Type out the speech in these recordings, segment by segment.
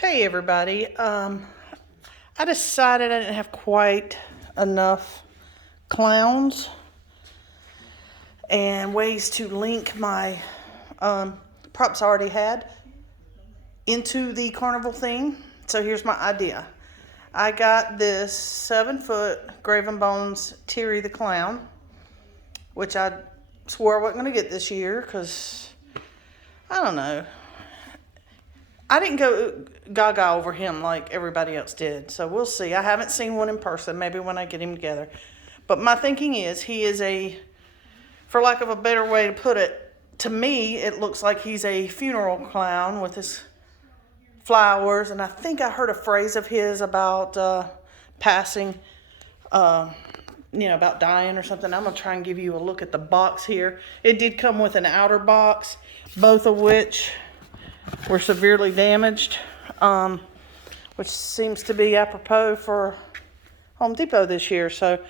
Hey everybody, I decided I didn't have quite enough clowns and ways to link my props I already had into the carnival theme. So here's my idea. I got this 7-foot Graven Bones Teary the Clown, which I swore I wasn't going to get this year because, I don't know, I didn't go gaga over him like everybody else did. So we'll see. I haven't seen one in person. Maybe when I get him together. But my thinking is he is for lack of a better way to put it, to me, it looks like he's a funeral clown with his flowers. And I think I heard a phrase of his about passing, about dying or something. I'm going to try and give you a look at the box here. It did come with an outer box, both of which were severely damaged, which seems to be apropos for Home Depot this year. So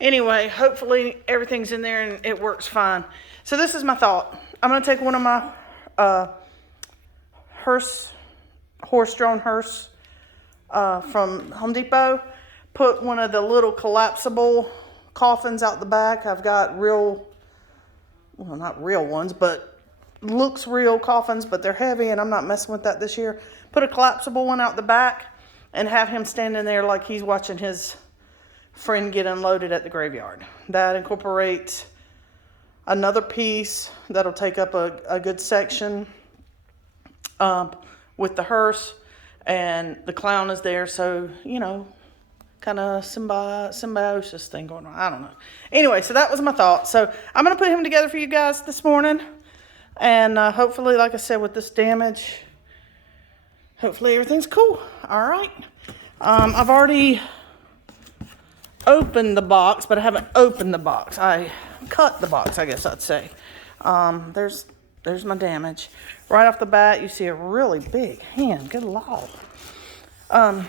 anyway, hopefully everything's in there and it works fine. So this is my thought. I'm going to take one of my horse-drawn hearse from Home Depot, put one of the little collapsible coffins out the back. I've got not real ones, but looks real coffins, but they're heavy and I'm not messing with that this year. Put a collapsible one out the back and have him standing there like he's watching his friend get unloaded at the graveyard. That incorporates another piece that'll take up a good section with the hearse, and the clown is there, so kind of symbiosis thing going on. I don't know. Anyway, so that was my thought. So I'm going to put him together for you guys this morning. And hopefully, like I said, with this damage, hopefully everything's cool. All right. I've already opened the box, but I haven't opened the box. I cut the box, I guess I'd say. There's my damage. Right off the bat, you see a really big hand. Good Lord. And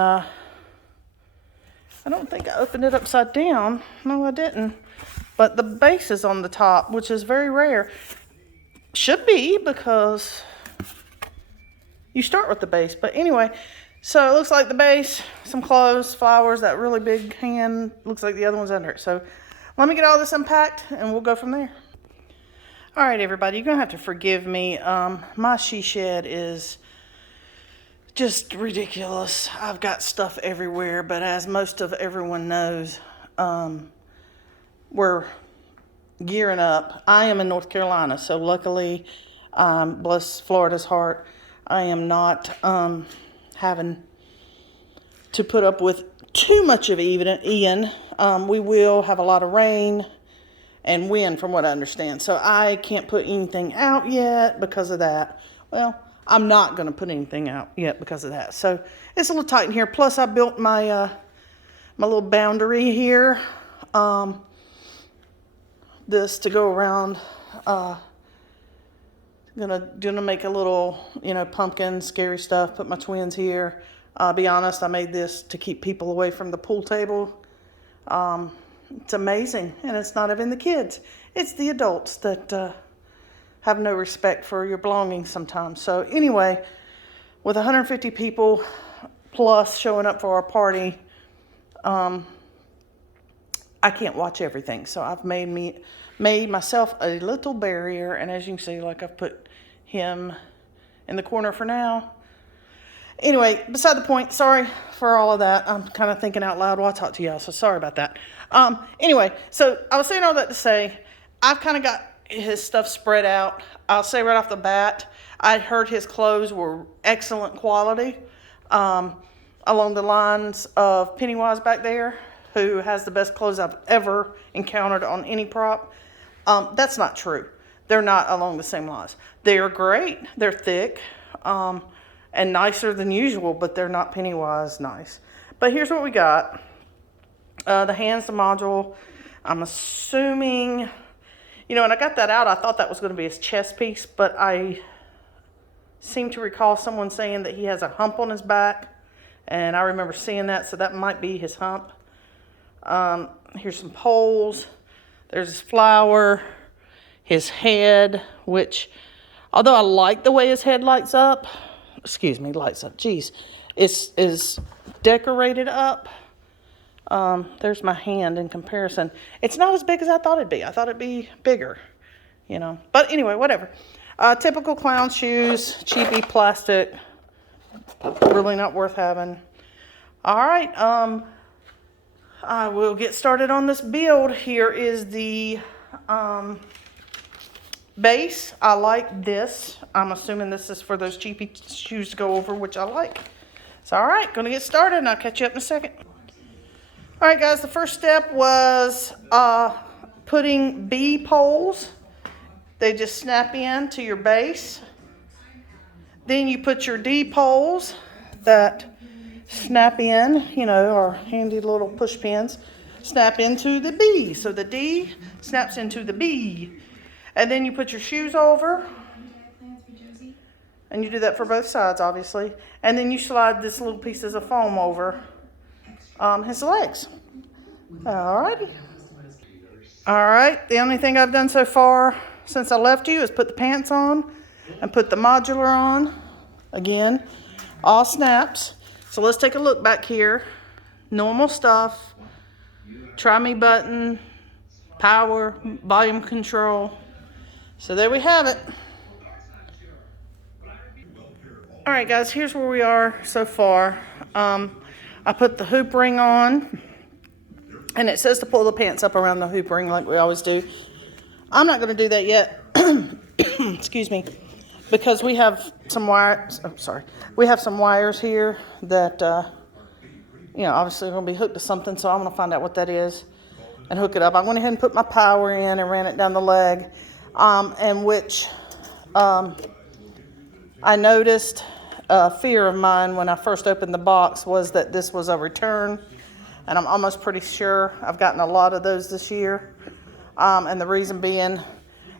I don't think I opened it upside down. No, I didn't. But the base is on the top, which is very rare. Should be, because you start with the base. But anyway, so it looks like the base, some clothes, flowers, that really big hand. Looks like the other one's under it. So let me get all this unpacked and we'll go from there. All right, everybody, you're going to have to forgive me. My she shed is just ridiculous. I've got stuff everywhere, but as most of everyone knows, we're gearing up. I am in North Carolina, so luckily, bless Florida's heart, I am not having to put up with too much of Ian. We will have a lot of rain and wind, from what I understand. So I can't put anything out yet because of that. Well, I'm not going to put anything out yet because of that. So it's a little tight in here. Plus, I built my my little boundary here. This to go around. Gonna make a little, pumpkin, scary stuff. Put my twins here. Be honest, I made this to keep people away from the pool table. It's amazing, and it's not even the kids. It's the adults that have no respect for your belongings sometimes. So anyway, with 150 people plus showing up for our party, I can't watch everything. So I've made myself a little barrier, and as you can see, like, I've put him in the corner for now. Anyway, beside the point, sorry for all of that. I'm kind of thinking out loud while I talk to y'all, so sorry about that. Anyway, so I was saying all that to say, I've kind of got his stuff spread out. I'll say right off the bat, I heard his clothes were excellent quality, along the lines of Pennywise back there, who has the best clothes I've ever encountered on any prop. That's not true. They're not along the same lines. They are great. They're thick, and nicer than usual, but they're not Pennywise nice. But here's what we got. The hands, the module. I'm assuming, when I got that out, I thought that was going to be his chest piece, but I seem to recall someone saying that he has a hump on his back, and I remember seeing that, so that might be his hump. Here's some poles. There's his flower, his head, which Although I like the way his head lights up, geez, is decorated up. There's my hand in comparison. It's not as big as I thought it'd be. I thought it'd be bigger, you know. But anyway, whatever. Typical clown shoes, cheapy plastic, really not worth having. All right, I will get started on this build. Here is the base. I like this. I'm assuming this is for those cheapy shoes to go over, which I like. So, all right, gonna get started, and I'll catch you up in a second. All right, guys, the first step was putting B poles. They just snap in to your base. Then you put your D poles that snap in, you know, our handy little push pins, snap into the B. So the D snaps into the B. And then you put your shoes over. And you do that for both sides, obviously. And then you slide this little pieces of foam over his legs. Alrighty. Alright, the only thing I've done so far since I left you is put the pants on and put the modular on. Again, all snaps. So let's take a look back here. Normal stuff. Try me button, power, volume control. So there we have it. All right, guys, here's where we are so far. I put the hoop ring on, and it says to pull the pants up around the hoop ring like we always do. I'm not going to do that yet. Excuse me, because we have some wires. Oh, sorry, we have some wires here that you know, obviously going to be hooked to something. So I'm going to find out what that is and hook it up. I went ahead and put my power in and ran it down the leg, and which I noticed. Fear of mine when I first opened the box was that this was a return, and I'm almost pretty sure I've gotten a lot of those this year, and the reason being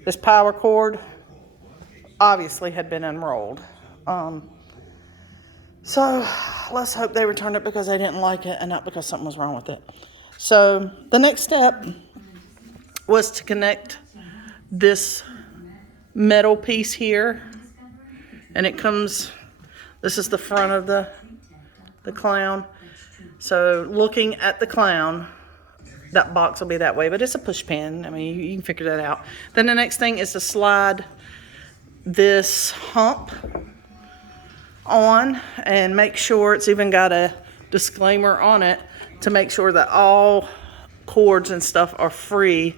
this power cord obviously had been unrolled, so let's hope they returned it because they didn't like it and not because something was wrong with it. So the next step was to connect this metal piece here, and it comes. This is the front of the clown. So looking at the clown, that box will be that way, but it's a push pin. I mean, you can figure that out. Then the next thing is to slide this hump on and make sure it's even got a disclaimer on it to make sure that all cords and stuff are free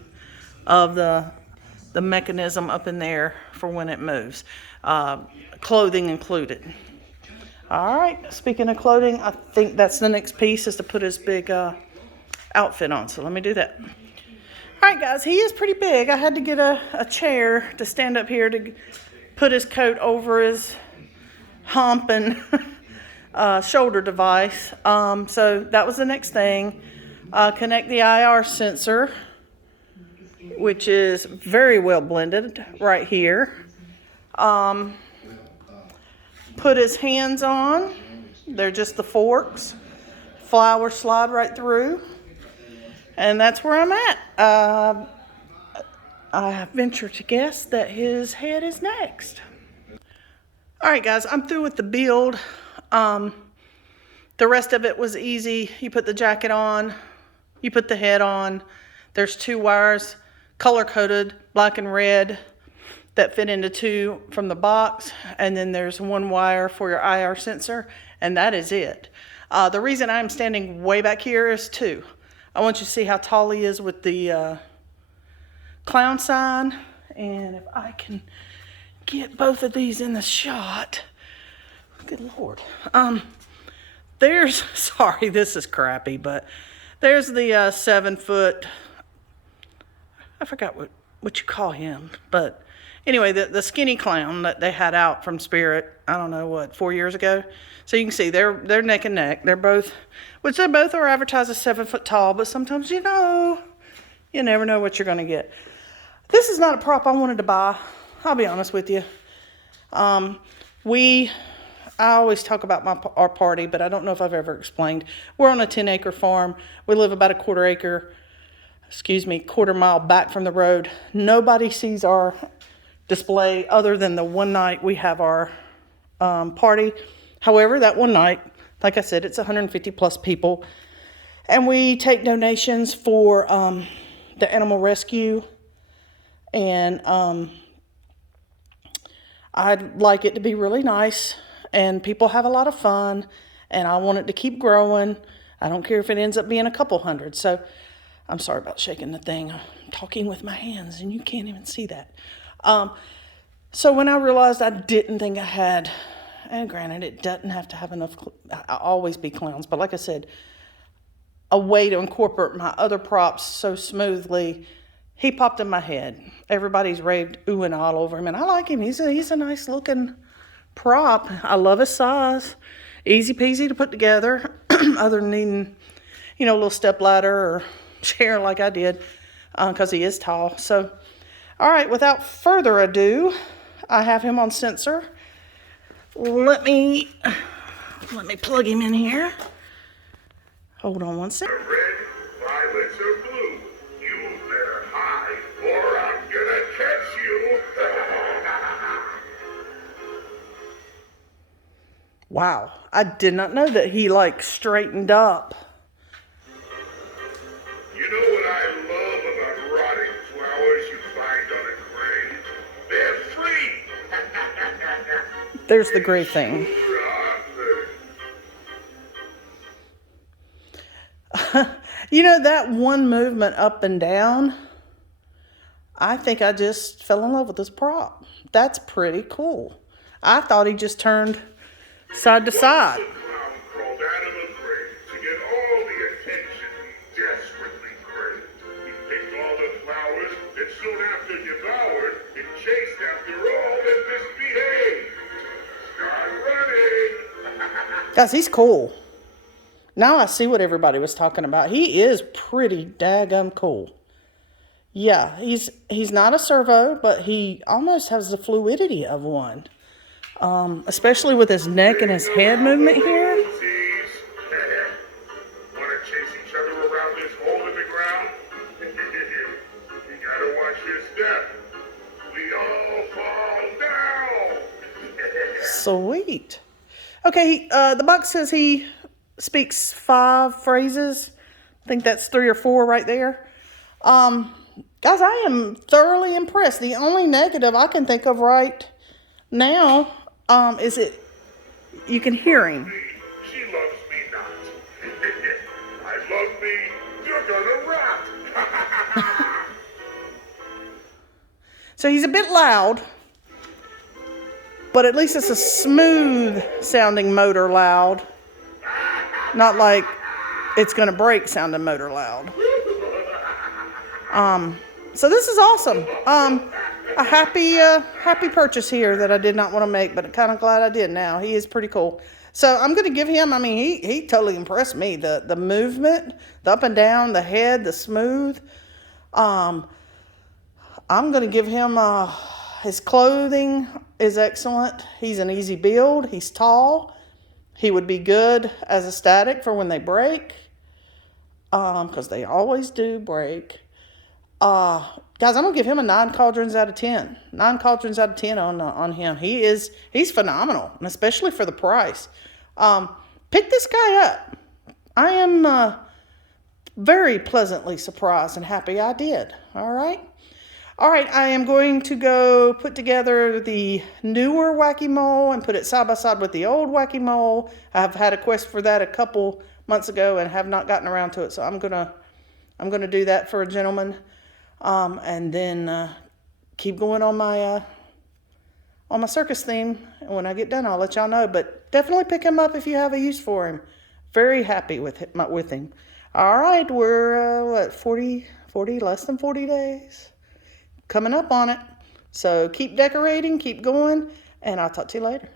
of the mechanism up in there for when it moves. Clothing included. All right, speaking of clothing, I think that's the next piece is to put his big outfit on. So let me do that. All right, guys, he is pretty big. I had to get a chair to stand up here to put his coat over his hump and shoulder device. So that was the next thing. Connect the IR sensor, which is very well blended right here. Put his hands on. They're just the forks. Flower slide right through. And that's where I'm at. I venture to guess that his head is next. All right, guys, I'm through with the build. The rest of it was easy. You put the jacket on. You put the head on. There's 2 wires, color-coded, black and red, that fit into 2 from the box, and then there's 1 wire for your IR sensor, and that is it. The reason I'm standing way back here is 2. I want you to see how tall he is with the clown sign, and if I can get both of these in the shot, good Lord. There's, sorry, this is crappy, but there's the 7-foot, I forgot what you call him, but anyway, the skinny clown that they had out from Spirit, I don't know what, 4 years ago. So you can see they're neck and neck. They're both, which they both are advertised as 7 foot tall, but sometimes you never know what you're going to get. This is not a prop I wanted to buy. I'll be honest with you. I always talk about our party, but I don't know if I've ever explained. We're on a 10-acre farm. We live about a quarter mile back from the road. Nobody sees our display other than the one night we have our party. However, that one night, like I said, it's 150 plus people. And we take donations for the animal rescue. And I'd like it to be really nice. And people have a lot of fun. And I want it to keep growing. I don't care if it ends up being a couple hundred. So I'm sorry about shaking the thing. I'm talking with my hands and you can't even see that. So when I realized I didn't think I had, and granted it doesn't have to have enough, I'll always be clowns, but like I said, a way to incorporate my other props so smoothly, he popped in my head. Everybody's raved ooh and all over him, and I like him. He's a nice looking prop. I love his size. Easy peasy to put together, other than needing, a little step ladder or chair like I did, because he is tall. So, all right, without further ado, I have him on sensor. Let me plug him in here. Hold on one second. Red, violets, or blue, you better hide, or I'm gonna catch you. Wow, I did not know that he straightened up. You know what I love about rotting flowers you find on a grave? They're free. There's the grave thing. That one movement up and down, I think I just fell in love with this prop. That's pretty cool. I thought he just turned side to side. Once a clown crawled out of a grave to get all the attention he desperately craved. He picked all the flowers and soon after devoured and chased after all that misbehaved. Start running. Guys, he's cool. Now I see what everybody was talking about. He is pretty daggum cool. Yeah, he's not a servo, but he almost has the fluidity of one. Especially with his neck and his head movement here. Want to chase each other around this hole in the ground? You gotta watch your step. We all fall down. Sweet. Okay, the box says he speaks 5 phrases. I think that's 3 or 4 right there. Guys, I am thoroughly impressed. The only negative I can think of right now is you can hear him. She loves me not. I love me. You're gonna rot. So he's a bit loud, but at least it's a smooth sounding motor loud. Not like it's going to break sounding motor loud. So this is awesome. A happy purchase here that I did not want to make, but kind of glad I did now. He is pretty cool. So I'm going to give him, he totally impressed me. The movement, the up and down, the head, the smooth. I'm going to give him, his clothing is excellent. He's an easy build. He's tall. He would be good as a static for when they break. Because they always do break. Guys, I'm going to give him a 9 cauldrons out of 10. 9 cauldrons out of 10 on him. He's phenomenal, and especially for the price. Pick this guy up. I am very pleasantly surprised and happy I did. All right. I am going to go put together the newer Whack-A-Mole and put it side by side with the old Whack-A-Mole. I've had a quest for that a couple months ago and have not gotten around to it, so I'm gonna do that for a gentleman, and then keep going on my circus theme. And when I get done, I'll let y'all know. But definitely pick him up if you have a use for him. Very happy with him. All right, we're 40 less than 40 days. Coming up on it. So keep decorating, keep going, and I'll talk to you later.